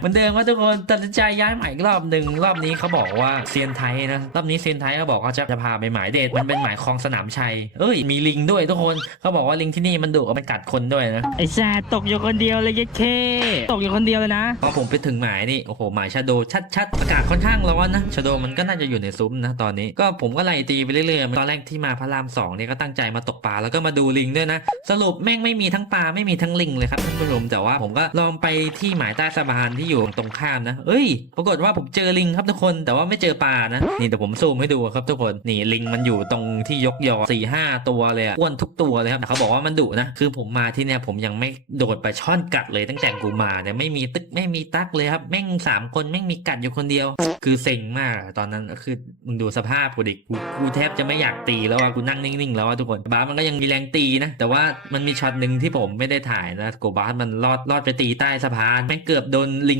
เหมือนเดิมว่าทุกคนตัดสินใจย้ายใหม่อีกรอบหนึ่งรอบนี้เขาบอกว่าเซียนไทยนะรอบนี้เซียนไทยเขาบอกเขาจะจะพาไปหมายเดทมันเป็นหมายคลองสนามชัยเอ้ยมีลิงด้วยทุกคนเขาบอกว่าลิงที่นี่มันดุมันกัดคนด้วยนะไอ้แซ่ตกอยู่คนเดียวเลยยัดเค ตกอยู่คนเดียวเลยนะพอผมไปถึงหมายนี่โอ้โหหมายชาโดชัดๆอากาศค่อนข้างร้อนนะชาโดมันก็น่าจะอยู่ในซุ้มนะตอนนี้ก็ผมก็ไล่ตีไปเรื่อยๆตอนแรกที่มาพระรามสองเนี่ยก็ตั้งใจมาตกปลาแล้วก็มาดูลิงด้วยนะ สรุปแม่งไม่มีทั้งปลาไม่มีทั้งลิงเลยครับท่านผู้ชมแต่ว่าผมก็ลองไปที่หมายใต้สะพานที่อยู่ตรงข้ามนะ เอ้ย ปรากฏว่าผมเจอลิงครับทุกคน แต่ว่าไม่เจอปลานะ นี่เดี๋ยวผมซูมให้ดูครับทุกคน นี่ลิงมันอยู่ตรงที่ยกยอสี่ห้าตัวเลยอ้วนทุกตัวเลยครับแต่เขาบอกว่ามันดุนะ คือผมมาที่เนี่ยผมยังไม่โดดไปช่อนกัดเลยตั้งแต่กูมาเนี่ยไม่มีตึกไม่มีตักเลยครับ แม่งสามคนแม่งมีกัดอยู่คนเดียว คือเซ็งมากตอนนั้นคือมึงดูสภาพกูดิกูกูแทบจะไม่อยากตีแล้วอะกูนั่งนิ่งๆแล้วอะทุกคนบาสมันก็ยังมีแรงตีนะ แต่ว่ามันมีช็อตหนึ่งที่ผมไม่ได้ถ่ายนะโกบาสมันลอดลอดไปตีใต้สะพานแม่งเกือบโดนลิง